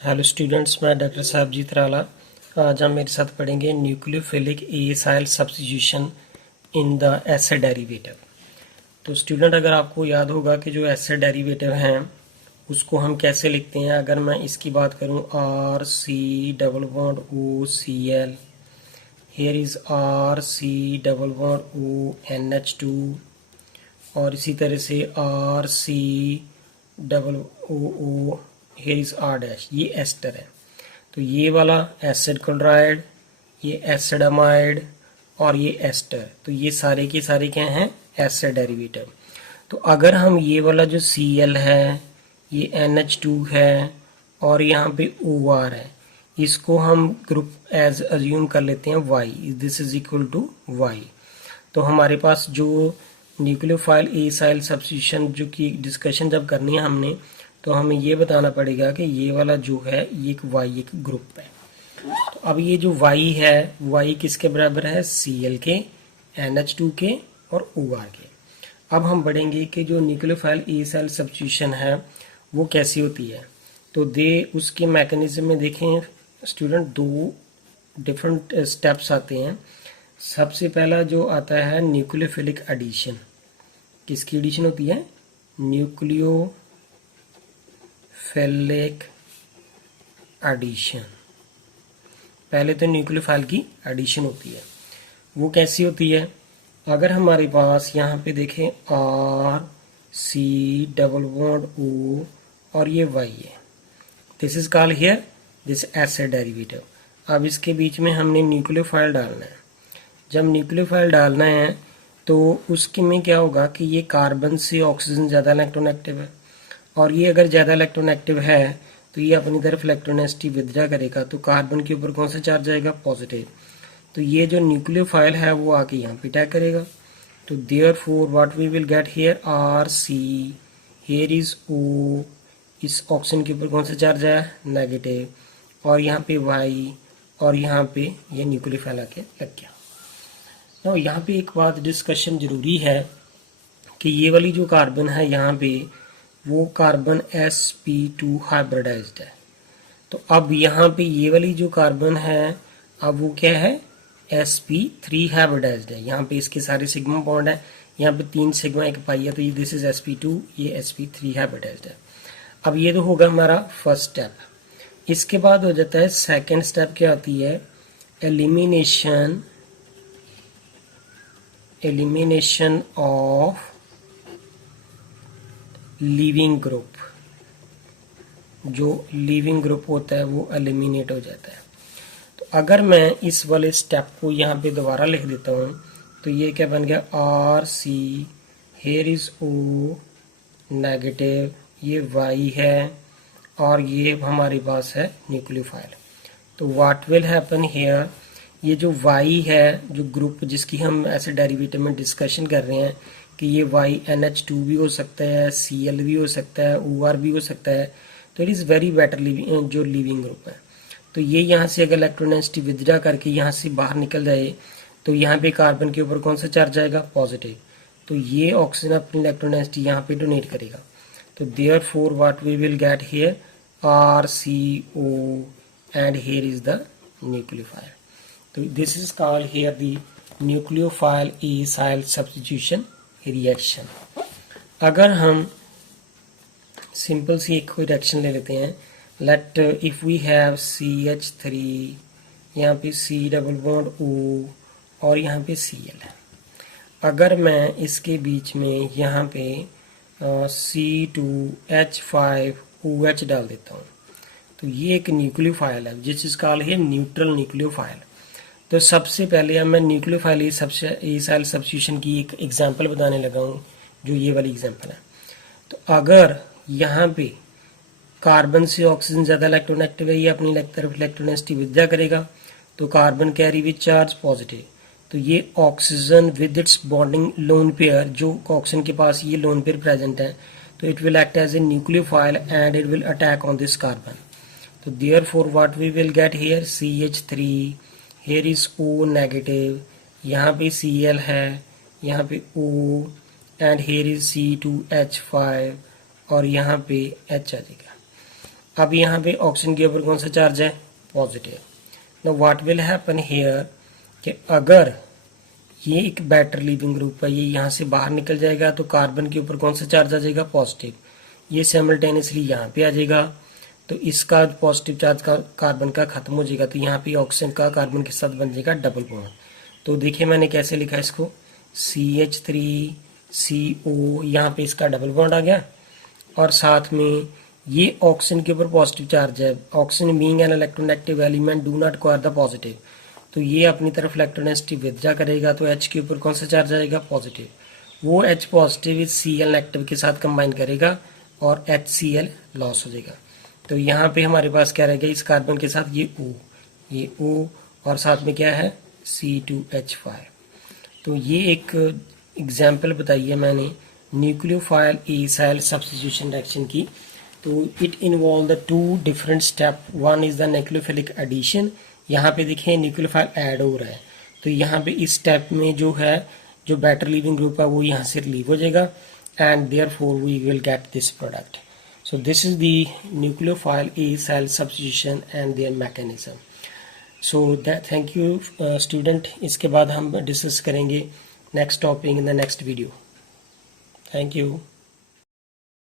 Hello students, मैं doctor साहबजीत राला। आज हम मेरे साथ पढ़ेंगे nucleophilic acyl substitution in the acid derivative. तो स्टूडेंट, अगर आपको याद होगा कि जो एसिड डेरिवेटिव हैं उसको हम कैसे लिखते हैं। अगर मैं इसकी बात करूं, R C double bond O C L, here is R C double bond O NH2, और इसी तरह से R C double O O, here is R dash, ये एस्टर है। तो ये वाला एसिड क्लोराइड, ये एसिडमाइड और ये एस्टर, तो ये सारे के सारे क्या हैं, एसिड डेरिवेटिव। तो अगर हम ये वाला जो Cl है, ये NH2 है और यहाँ पे OR है, इसको हम ग्रुप एज अज्यूम कर लेते हैं Y, this is equal to Y। तो हमारे पास जो न्यूक्लियोफाइल एसाइल सब्स्टिट्यूशन जो की डिस्कशन जब करनी है हमने, तो हमें ये बताना पड़ेगा कि ये वाला जो है ये एक Y एक ग्रुप है। तो अब ये जो Y है, Y किसके बराबर है, Cl के, NH2 के और OR के। अब हम बढ़ेंगे कि जो न्यूक्लियोफाइल एसाइल सब्स्टिट्यूशन है वो कैसी होती है। तो उसके मैकेनिज्म में देखें स्टूडेंट, दो डिफरेंट स्टेप्स आते हैं। सबसे पहला जो आता है न्यूक्लियोफिलिक एडिशन। किसकी एडिशन होती है, न्यूक्लियोफिलिक एडिशन। पहले तो न्यूक्लियोफाइल की एडिशन होती है, वो कैसी होती है। अगर हमारे पास यहाँ पे देखें R C double bond O और ये वाई है, this is called here this acid derivative. अब इसके बीच में हमने न्यूक्लियोफाइल डालना है। जब न्यूक्लियोफाइल डालना है तो उसके में क्या होगा कि ये कार्बन से ऑक्सीजन ज़्यादा इलेक्ट्रोनेगेटिव है, और ये अगर ज़्यादा इलेक्ट्रोनेगेटिव है तो ये अपनी तरफ इलेक्ट्रोनेगेटिव विथड्रा करेगा, तो कार्बन के ऊपर कौन सा चार्ज आएगा, पॉजिटिव। तो ये जो न्यूक्लियोफाइल है वो आके यहाँ पे अटैक करेगा। तो therefore what we will get here, R C, here is O, इस ऑक्सीजन के ऊपर कौन सा चार्ज आया, नेगेटिव, और यहाँ पे वाई, और यहाँ पे ये न्यूक्लियोफाइल आके लग गया। तो यहाँ पे एक बात डिस्कशन जरूरी है कि ये वाली जो कार्बन है यहाँ पे, वो कार्बन sp2 हाइब्रिडाइज्ड है। तो अब यहाँ पे ये वाली जो कार्बन है, अब वो क्या है, sp3 हाइब्रिडाइज्ड है। यहाँ पे इसके सारे सिग्मा बॉन्ड है, यहाँ पे 3 सिग्मा 1 पाई है, तो ये दिस इज sp2, ये sp3 हाइब्रिडाइज्ड है। अब ये तो होगा हमारा फर्स्ट स्टेप। इसके बाद हो जाता है सेकेंड स्टेप, क्या आती है, एलिमिनेशन ऑफ लीविंग ग्रुप। जो लीविंग ग्रुप होता है वो एलिमिनेट हो जाता है। तो अगर मैं इस वाले स्टेप को यहाँ पे दोबारा लिख देता हूँ, तो ये क्या बन गया, R C, here is O negative, ये वाई है, और ये हमारे पास है न्यूक्लियोफाइल। तो व्हाट विल हैपन हियर, ये जो वाई है, जो ग्रुप जिसकी हम ऐसे डेरिवेटिव में डिस्कशन कर रहे हैं कि ये वाई NH2 भी हो सकता है, Cl भी हो सकता है, OR भी हो सकता है, तो इट इज़ वेरी बेटर जो लिविंग ग्रुप है। तो ये यहाँ से अगर इलेक्ट्रोनेगेटिव विथड्रा करके यहाँ से बाहर निकल जाए, तो यहाँ पे कार्बन के ऊपर कौन सा चार्ज आएगा, पॉजिटिव। तो ये ऑक्सीजन अपनी इलेक्ट्रोनेगेटिव यहाँ पे डोनेट करेगा। तो therefore what we will get here, RCO, and here is the nucleophile. तो this is called here the nucleophile acyl substitution reaction. अगर हम सिंपल सी एक कोई रिएक्शन ले लेते हैं, late if we have CH3, यहाँ पे C डबल बॉन्ड O और यहाँ पे Cl है। अगर मैं इसके बीच में यहाँ पे C2H5OH डाल देता हूँ, तो ये एक न्यूक्लियोफाइल है जिस कॉल्ड है न्यूट्रल न्यूक्लियोफाइल। तो सबसे पहले मैं न्यूक्लियोफाइल एसाइल सब्स्टिट्यूशन की एक एग्जांपल बताने लगा हूँ, जो ये वाली एग्जांपल है। तो अगर यहाँ पे कार्बन से ऑक्सीजन ज़्यादा इलेक्ट्रोनेगेटिव है, ये अपनी तरफ इलेक्ट्रोनेगेटिव विथड्रा करेगा, तो carbon carry with charge positive. तो ये oxygen with its bonding lone pair, जो ऑक्सीजन के पास ये लोन पेयर प्रेजेंट है, तो it will act as a nucleophile and it will attack on this carbon. तो therefore what we will get here, CH3, here is O negative, यहाँ पे Cl है, यहाँ पे O, and here is C2H5, और यहाँ पे H आ जाएगा। अब यहाँ पे ऑक्सीजन के ऊपर कौन सा चार्ज है, positive. Now what will happen here कि अगर ये एक बेटर लिविंग ग्रुप है, ये यहाँ से बाहर निकल जाएगा तो कार्बन के ऊपर कौन सा चार्ज आ जाएगा, पॉजिटिव। ये साइमल्टेनियसली यहाँ पे आ जाएगा तो इसका पॉजिटिव चार्ज का कार्बन का खत्म हो जाएगा, तो यहाँ पे ऑक्सीजन का कार्बन के साथ बन जाएगा डबल बॉन्ड। तो देखिए मैंने कैसे लिखा इसको, CH3CO, यहाँ पे इसका डबल बॉन्ड आ गया और साथ में ये ऑक्सीजन के ऊपर पॉजिटिव चार्ज है। Oxygen being an electronegative element do not require the positive, तो ये अपनी तरफ इलेक्ट्रोनेगेटिव विथड्रा करेगा तो H के ऊपर कौन सा चार्ज आएगा, पॉजिटिव। वो H पॉजिटिव इस Cl नेगेटिव के साथ कंबाइन करेगा और HCl लॉस हो जाएगा। तो यहाँ पे हमारे पास क्या रहेगा, इस कार्बन के साथ ये O और साथ में क्या है, C2H5। तो ये एक एग्जाम्पल बताई है मैंने न्यूक्लियोफाइल एसाइल सब्स्टिट्यूशन रिएक्शन की। तो it involve the two different step, one is the nucleophilic addition. यहाँ पे देखिए न्यूक्लियोफाइल ऐड हो रहा है, तो यहाँ पे इस स्टेप में जो है जो बेटर लिविंग ग्रुप है वो यहाँ से रिलीव हो जाएगा and therefore we will get this product. So this is the nucleophile acyl substitution and their mechanism. So that thank you student. इसके बाद हम डिस्कस करेंगे next topic in the next video. Thank you.